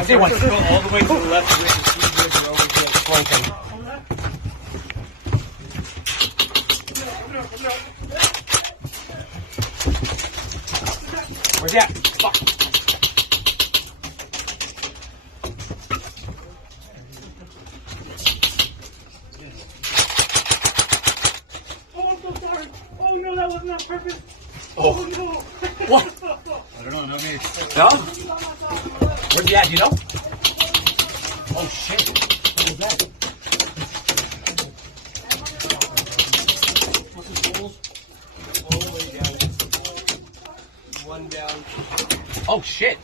I say one. Go all the way to the left. We're over here flanking. Where's that? Fuck. Oh, I'm so sorry. Oh no, that wasn't on purpose. Oh no. What? I don't know, not me. No? Where's he at, do you know? Oh shit. What was that? What's his goals? All the way down. One down. Oh shit.